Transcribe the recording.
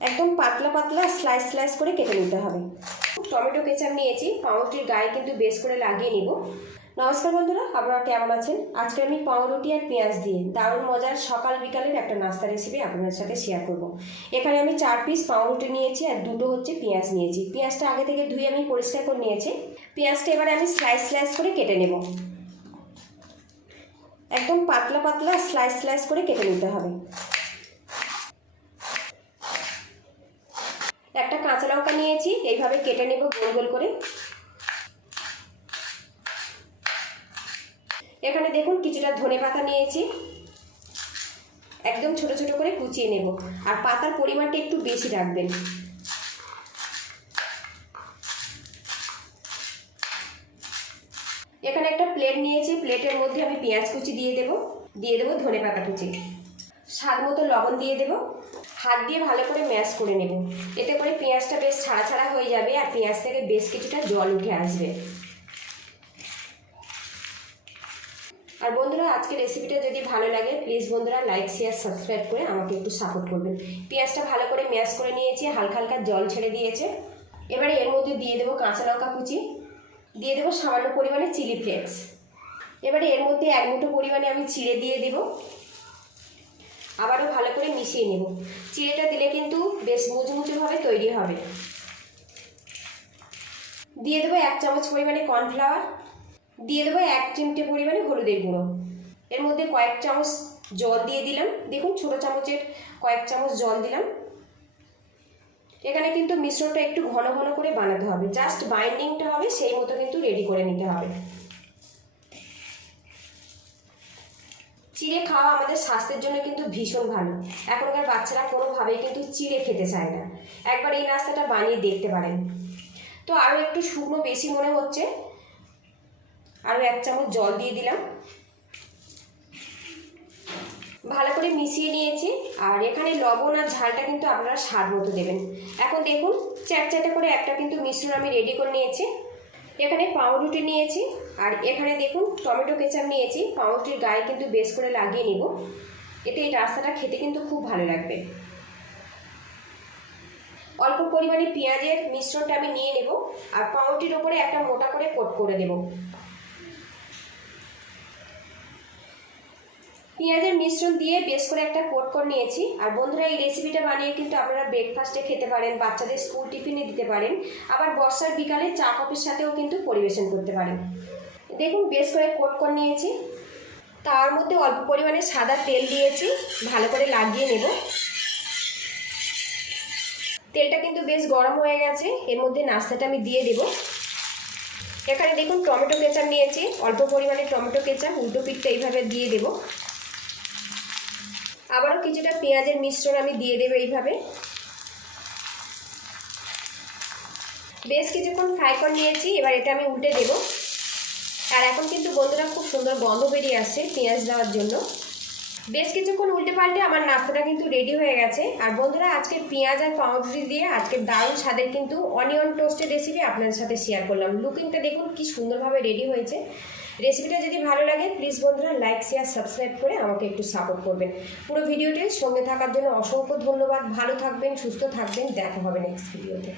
একদম পাতলা পাতলা স্লাইস স্লাইস করে কেটে নিতে হবে। টমেটো কেচাপ নিয়েছি, পাউরুটির গায়ে কিন্তু বেশ করে লাগিয়ে নিব। নমস্কার বন্ধুরা, আপনারা কেমন আছেন? আজকে আমি পাউরুটি আর পেঁয়াজ দিয়ে দারুণ মজার সকাল বিকালের একটা নাস্তা রেসিপি আপনাদের সাথে শেয়ার করব। এখানে আমি 4 পিস পাউরুটি নিয়েছি আর 2টো হচ্ছে পেঁয়াজ নিয়েছি। পেঁয়াজটা আগে থেকে ধুয়ে আমি পরিষ্কার করে নিয়েছি। পেঁয়াজটা এবারে আমি স্লাইস স্লাইস করে কেটে নেব। একদম পাতলা পাতলা স্লাইস স্লাইস করে কেটে নিতে হবে। একটা কাঁচা লঙ্কা নিয়েছি, এইভাবে কেটে নেব গোল গোল করে। এখানে দেখুন কিছুটা ধনেপাতা নিয়েছি, একদম ছোট ছোট করে কুচিয়ে নেব। আর পাতার পরিমাণটা একটু বেশি রাখবেন। এখানে একটা প্লেট নিয়েছি, প্লেটের মধ্যে আমি পেঁয়াজ কুচি দিয়ে দেব ধনেপাতা কুচি, স্বাদ মতো লবণ দিয়ে দেব। হাত দিয়ে ভালো করে ম্যাশ করে নেব। এতে করে পেঁয়াজটা বেশ ছাড়া ছাড়া হয়ে যাবে আর পেঁয়াজ থেকে বেশ কিছুটা জল উঠে আসবে। আর বন্ধুরা, আজকের রেসিপিটা যদি ভালো লাগে প্লিজ বন্ধুরা লাইক শেয়ার সাবস্ক্রাইব করে আমাকে একটু সাপোর্ট করবেন। পেঁয়াজটা ভালো করে ম্যাশ করে নিয়েছি, হালকা হালকা জল ছেড়ে দিয়েছে। এবারে এর মধ্যে দিয়ে দেবো কাঁচা লঙ্কা কুচি, দিয়ে দেবো সামান্য পরিমাণে চিলি ফ্লেক্স। এবারে এর মধ্যে 1 মুঠো পরিমাণে আমি চিড়ে দিয়ে দেব। আবারও ভালো করে মিশিয়ে নেব। চিড়েটা দিলে কিন্তু বেশ মুচমুচেভাবে তৈরি হবে। দিয়ে দেবো 1 চামচ পরিমাণে কর্নফ্লাওয়ার, দিয়ে দেবো 1 চিমটে পরিমাণে হলুদের গুঁড়ো। এর মধ্যে কয়েক চামচ জল দিয়ে দিলাম। দেখুন ছোটো চামচের কয়েক চামচ জল দিলাম। এখানে কিন্তু মিশ্রণটা একটু ঘন ঘন করে বানাতে হবে, জাস্ট বাইন্ডিংটা হবে সেই মতো কিন্তু রেডি করে নিতে হবে। চিড়ে খাওয়া আমাদের স্বাস্থ্যের জন্য কিন্তু ভীষণ ভালো। এখনকার বাচ্চারা কোনোভাবেই কিন্তু চিড়ে খেতে চায় না। একবার এই নাস্তাটা বানিয়ে দেখতে পারেন। তো আরও একটু শুকনো বেশি মনে হচ্ছে, আরও 1 চামচ জল দিয়ে দিলাম। ভালো করে মিশিয়ে নিয়েছি। আর এখানে লবণ আর ঝালটা কিন্তু আপনারা স্বাদ মতো দেবেন। এখন দেখুন চ্যাটচ্যাটে করে একটা কিন্তু মিশ্রণ আমি রেডি করে নিয়েছি। এখানে পাউরুটি নিয়েছি আর এখানে দেখুন টমেটো কেচাপ নিয়েছি। পাউরুটির গায়ে কিন্তু বেশ করে লাগিয়ে নিব, এতে এই রাস্তাটা খেতে কিন্তু খুব ভালো লাগবে। অল্প পরিমাণে পেঁয়াজের মিশ্রণটা আমি নিয়ে নেব আর পাউরুটির ওপরে একটা মোটা করে কোট করে দেব। পেঁয়াজের মিশ্রণ দিয়ে বেশ করে একটা কোট করে নিয়েছি। আর বন্ধুরা, এই রেসিপিটা বানিয়ে কিন্তু আপনারা ব্রেকফাস্টে খেতে পারেন, বাচ্চাদের স্কুল টিফিনে দিতে পারেন, আবার বর্ষার বিকালে চা কফির সাথেও কিন্তু পরিবেশন করতে পারেন। দেখুন বেশ করে কোট করে নিয়েছি। তার মধ্যে অল্প পরিমাণে সাদা তেল দিয়েছি, ভালো করে লাগিয়ে নেব। তেলটা কিন্তু বেশ গরম হয়ে গেছে, এর মধ্যে নাস্তাটা আমি দিয়ে দেব। এখানে দেখুন টমেটো কেচাপ নিয়েছি, অল্প পরিমাণে টমেটো কেচাপ উল্টো পিঠটা এইভাবে দিয়ে দেব। আবারও কিছুটা পেঁয়াজের মিশ্রণ আমি দিয়ে দেবো এইভাবে। বেশ কিছুক্ষণ ফ্রাই করে নিয়েছি, এবার এটা আমি উল্টে দেব। আর এখন কিন্তু বন্ধুরা খুব সুন্দর গন্ধ বেরিয়ে আসছে পেঁয়াজ দেওয়ার জন্য। বেশ কিছুক্ষণ উল্টে পাল্টে আমার নাস্তাটা কিন্তু রেডি হয়ে গেছে। আর বন্ধুরা, আজকে পেঁয়াজ আর পাউরুটি দিয়ে আজকে দারুণ স্বাদের কিন্তু অনিয়ন টোস্টের রেসিপি আপনাদের সাথে শেয়ার করলাম। লুকিংটা দেখুন কি সুন্দরভাবে রেডি হয়েছে। রেসিপিটা যদি ভালো লাগে প্লিজ বন্ধুরা লাইক শেয়ার সাবস্ক্রাইব করে আমাকে একটু সাপোর্ট করবেন। পুরো ভিডিওটির সঙ্গে থাকার জন্য অসংখ্য ধন্যবাদ। ভালো থাকবেন, সুস্থ থাকবেন, দেখা হবে নেক্সট ভিডিওতে।